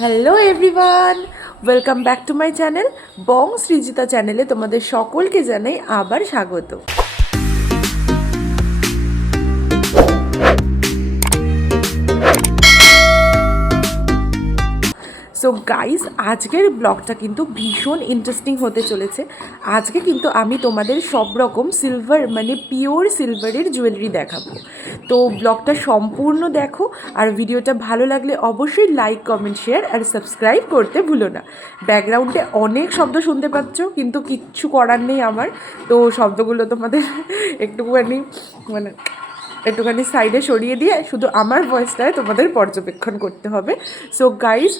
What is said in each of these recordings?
Hello everyone, welcome back to my channel Bong Srijita চ্যানেলে তোমাদের সকলকে জানাই আবার স্বাগত। সো গাইস, আজকের ব্লগটা কিন্তু ভীষণ ইন্টারেস্টিং হতে চলেছে। আজকে কিন্তু আমি তোমাদের সব রকম সিলভার মানে পিওর সিলভারের জুয়েলারি দেখাবো। তো ব্লগটা সম্পূর্ণ দেখো, আর ভিডিওটা ভালো লাগলে অবশ্যই লাইক, কমেন্ট, শেয়ার আর সাবস্ক্রাইব করতে ভুলো না। ব্যাকগ্রাউন্ডে অনেক শব্দ শুনতে পাচ্ছ, কিন্তু কিচ্ছু করার নেই আমার। তো শব্দগুলো তোমাদের একটুখানি সাইডে সরিয়ে দিয়ে শুধু আমার ভয়েসটায় তোমাদের পর্যবেক্ষণ করতে হবে। সো গাইস,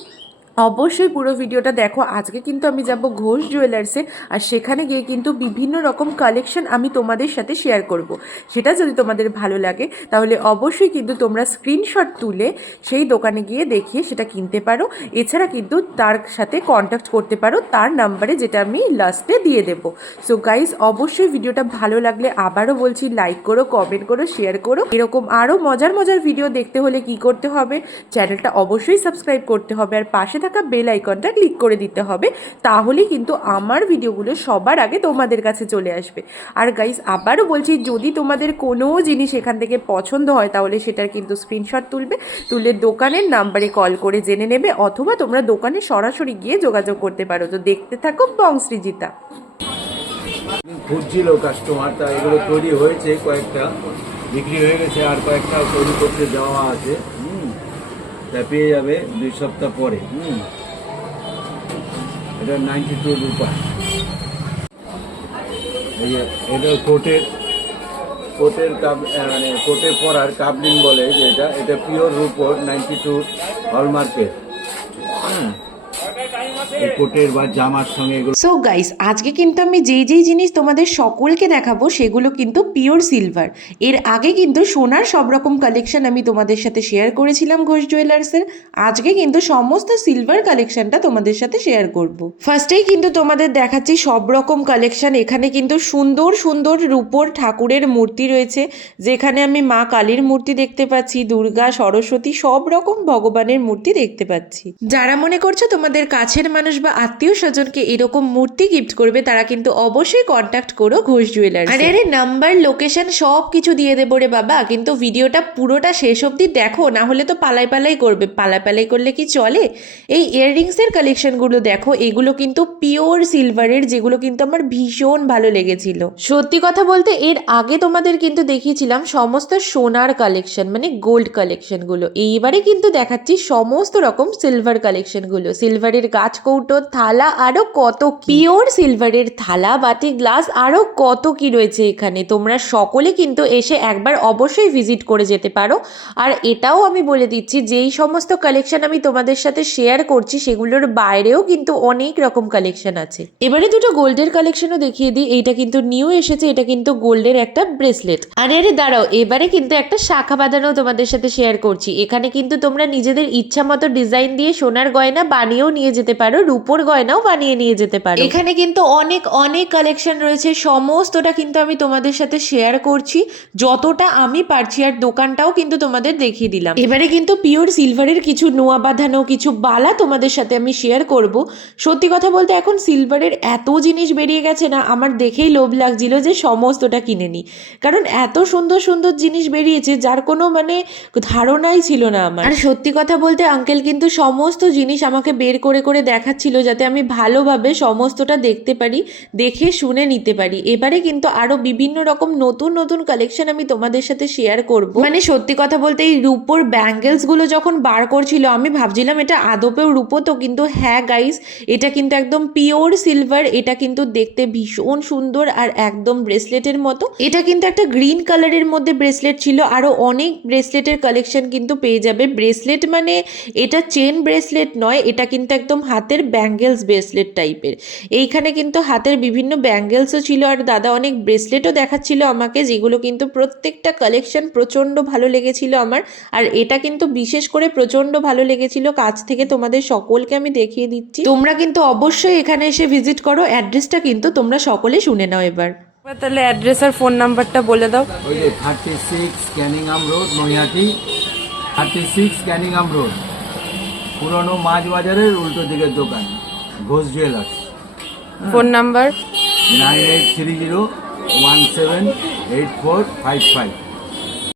অবশ্যই পুরো ভিডিওটা দেখো। আজকে কিন্তু আমি যাব ঘোষ জুয়েলার্সে, আর সেখানে গিয়ে কিন্তু বিভিন্ন রকম কালেকশন আমি তোমাদের সাথে শেয়ার করব। সেটা যদি তোমাদের ভালো লাগে তাহলে অবশ্যই কিন্তু তোমরা স্ক্রিনশট তুলে সেই দোকানে গিয়ে দেখিয়ে সেটা কিনতে পারো। এছাড়া কিন্তু তার সাথে কন্ট্যাক্ট করতে পারো তার নাম্বারে, যেটা আমি লাস্টে দিয়ে দেবো। সো গাইজ, অবশ্যই ভিডিওটা ভালো লাগলে আবারও বলছি লাইক করো, কমেন্ট করো, শেয়ার করো। এরকম আরও মজার মজার ভিডিও দেখতে হলে কি করতে হবে, চ্যানেলটা অবশ্যই সাবস্ক্রাইব করতে হবে আর পাশে থাকা বেল আইকনটা ক্লিক করে দিতে হবে। তাহলেই কিন্তু আমার ভিডিওগুলো সবার আগে তোমাদের কাছে চলে আসবে। আর গাইস, আবারও বলছি, যদি তোমাদের কোনো জিনিস এখান থেকে পছন্দ হয় তাহলে সেটার কিন্তু স্ক্রিনশট তুলে দোকানের নাম্বারে কল করে জেনে নেবে, অথবা তোমরা দোকানে সরাসরি গিয়ে যোগাযোগ করতে পারো। তো দেখতে থাকো বং সৃজিতা। খুঁজছিল কাস্টমার, তা এগুলো তৈরি হয়েছে, কয়েকটা বিক্রি হয়ে গেছে, আর কয়েকটা তৈরি করতে যাওয়া আছে। তা পেয়ে যাবে 2 সপ্তাহ পরে। এটা 92 রুপা। এই যে এটা কোটের কাপ, মানে কোটে পরার কাবলিন বলে, যে এটা পিওর রুপোর 92 হলমার্কের। এই কোটের বা জামার সঙ্গে এগুলো। সো গাইস, আজকে কিন্তু আমি যেই জিনিস তোমাদের সকলকে দেখাবো সেগুলো কিন্তু পিওর সিলভার। এর আগে কিন্তু সোনার সব রকম কালেকশন আমি তোমাদের সাথে শেয়ার করেছিলাম ঘোষ জুয়েলার্সের। আজকে কিন্তু সমস্ত সিলভার কালেকশনটা তোমাদের সাথে শেয়ার করব। ফার্স্টেই কিন্তু তোমাদের দেখাচ্ছি সব রকম কালেকশন। এখানে কিন্তু সুন্দর সুন্দর রূপোর ঠাকুরের মূর্তি রয়েছে, যেখানে আমি মা কালীর মূর্তি দেখতে পাচ্ছি, দুর্গা, সরস্বতী, সব রকম ভগবানের মূর্তি দেখতে পাচ্ছি। যারা মনে করছো তোমাদের কাছের মানুষ বা আত্মীয় স্বজনকে এরকম মূর্তি গিফট করবে, তারা কিন্তু অবশ্যই কন্ট্যাক্ট করো ঘোষ জুয়েলার্স। আরে নাম্বার, লোকেশন সব কিছু দিয়ে দেবো রে বাবা, কিন্তু ভিডিওটা পুরোটা শেষ অবধি দেখো, না হলে তো পালাই করবে। পালাই করলে কি চলে? এই ইয়াররিংসের কালেকশনগুলো দেখো, এগুলো কিন্তু পিওর সিলভারের, যেগুলো কিন্তু আমার ভীষণ ভালো লেগেছিল। সত্যি কথা বলতে, এর আগে তোমাদের কিন্তু দেখিয়েছিলাম সমস্ত সোনার কালেকশন, মানে গোল্ড কালেকশনগুলো। এইবারে কিন্তু দেখাচ্ছি সমস্ত রকম সিলভার কালেকশনগুলো। সিলভারের গাছ কৌটো, থালা, আরো কত পিওর সিলভারের থালা, বাটি, গ্লাস, আরো কত কি রয়েছে এখানে। তোমরা সকলে কিন্তু এসে একবার অবশ্যই ভিজিট করে যেতে পারো। আর এটাও আমি বলে দিচ্ছি, যেই সমস্ত কালেকশন আমি তোমাদের সাথে শেয়ার করছি সেগুলোর বাইরেও কিন্তু অনেক রকম কালেকশন আছে। এবারে দুটো গোল্ডের কালেকশনও দেখিয়ে দিই। এইটা কিন্তু নিউ এসেছে, এটা কিন্তু গোল্ডের একটা ব্রেসলেট। আরে দাঁড়াও, এবারে কিন্তু একটা শাখা বাঁধানো তোমাদের সাথে শেয়ার করছি। এখানে কিন্তু তোমরা নিজেদের ইচ্ছা মতো ডিজাইন দিয়ে সোনার গয়না বানিয়েও নিয়ে যেতে পারো, রূপোর গয়নাও বানিয়ে নিয়ে যেতে পারো। এখানে কিন্তু অনেক অনেক কালেকশন রয়েছে, সমস্তটা কিন্তু আমি তোমাদের সাথে শেয়ার করছি যতটা আমি পারছি, আর দোকানটাও কিন্তু তোমাদের দেখিয়ে দিলাম। এবারে কিন্তু পিওর সিলভারের কিছু নোয়া বাঁধানো কিছু বালা তোমাদের সাথে আমি শেয়ার করব। সত্যি কথা বলতে, এখন সিলভারের এত জিনিস বেরিয়ে গেছে না, আমার দেখেই লোভ লাগছিল যে সমস্তটা কিনে নিই। কারণ এত সুন্দর সুন্দর জিনিস বেরিয়েছে যার কোনো মানে ধারণাই ছিল না আমার। আর সত্যি কথা বলতে, আঙ্কেল কিন্তু সমস্ত জিনিস আমাকে বের করে করে দেখাচ্ছিল, যাতে আমি ভালোভাবে সমস্তটা দেখতে পারি, দেখে শুনে নিতে পারি। এবারে কিন্তু আরো বিভিন্ন রকম নতুন নতুন কালেকশন আমি তোমাদের সাথে শেয়ার করব। মানে সত্যি কথা বলতে, এই রূপোর ব্যাঙ্গেলস গুলো যখন বার করছিল আমি ভাবছিলাম এটা আদপেও রূপো তো, কিন্তু হ্যাঁ গাইস, এটা কিন্তু একদম পিওর সিলভার। এটা কিন্তু দেখতে ভীষণ সুন্দর আর একদম ব্রেসলেটের মতো। এটা কিন্তু একটা গ্রিন কালারের মধ্যে ব্রেসলেট ছিল, আরো অনেক ব্রেসলেটের কালেকশন কিন্তু পেয়ে যাবে। ব্রেসলেট মানে এটা চেন ব্রেসলেট নয়, এটা কিন্তু একদম হাতের ব্যাঙ্গেলস ব্রেসলেট টাইপের। এইখানে কিন্তু হাতের বিভিন্ন ব্যাঙ্গেলসও ছিল, আর দাদা অনেক ব্রেসলেটও দেখাচ্ছিল আমাকে, যেগুলো কিন্তু প্রত্যেকটা কালেকশন প্রচণ্ড ভালো লেগেছিল আমার। আর এটা কিন্তু বিশেষ করে প্রচণ্ড ভালো লেগেছিল, কাছ থেকে তোমাদের সকলকে আমি দেখিয়ে দিচ্ছি। তোমরা কিন্তু অবশ্যই এখানে এসে ভিজিট করো। অ্যাড্রেসটা কিন্তু তোমরা সকলে শুনে নাও এবার। তাহলে অ্যাড্রেস আর ফোন নাম্বারটা বলে দাও। ওই যে 36 Cunningham road, Naihati. 36 Cunningham road. পুরনো মাছ বাজারের উল্টো দিকের দোকান, ঘোষ জুয়েলার্স। Phone number 9830178455।